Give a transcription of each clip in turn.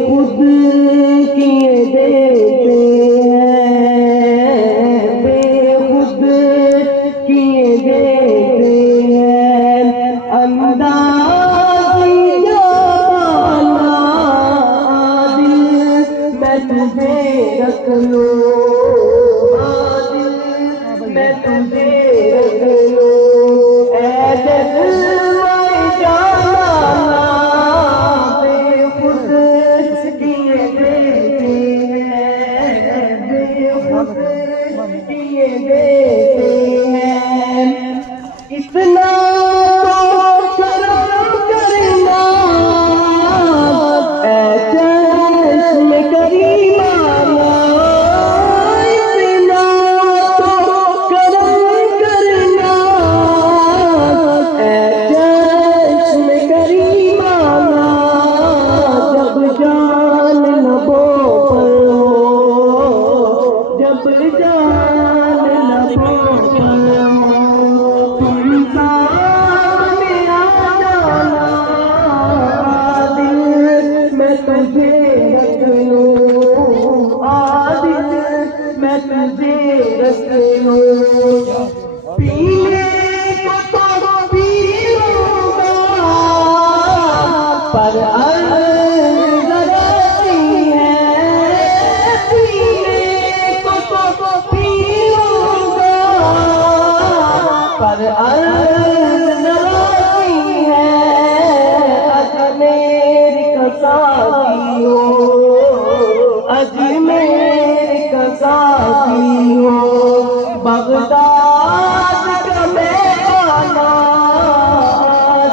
खुद किए देते हैं, बेखुद किए देते हैं। अंदाज़ी जाना दिल मैं तुझे रख लूं, दिल मैं तुझे रख लूं। ऐसे किए देते हैं। इतना तो करम करना चश्म करीमाना, इतना तो करम करना चश्म करीमाना। जब जान लबों पर हो, जब जान लबों पर हो, तुम सामने आ जाना। दिल मैं तुझे रख लूं, दिल मैं तुझे रख लूं। पीने को तो पी लूंगा पर पर अर्ज़ नवाज़ी है। अजमेर का साथी हो, अजमेर का साथी हो, बगदाद का मैखाना।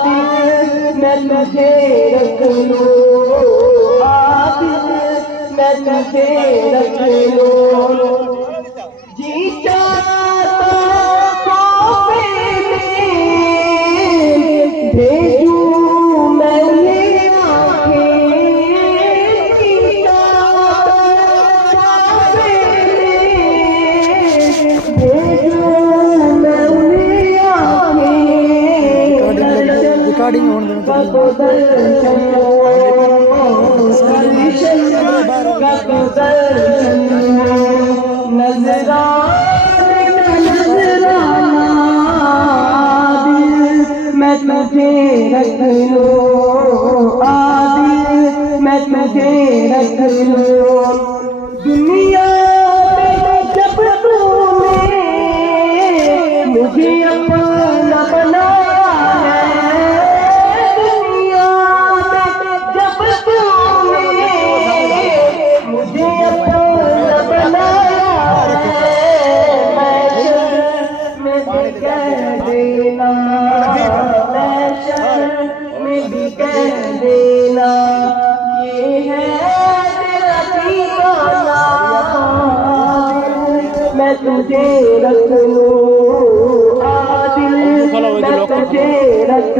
दिल मैं तुझे रख लूं, दिल मैं तुझे रख लूं। जी चाहता भेजूं मैं ये आँखें, भेजूं मैं उन्हें आँखें। रिकॉर्डिंग होने मैं तुझे रख लूं, दिल मैं तुझे रख लूं। दुनिया में जब तूने मुझे अपना बनाया है, दुनिया में जब तूने मुझे अपना बनाया है। मैं कह देना, में भी कह देना, ये है तेरा दीवाना। मैं तुझे रख लूं, दिल मैं तुझे रख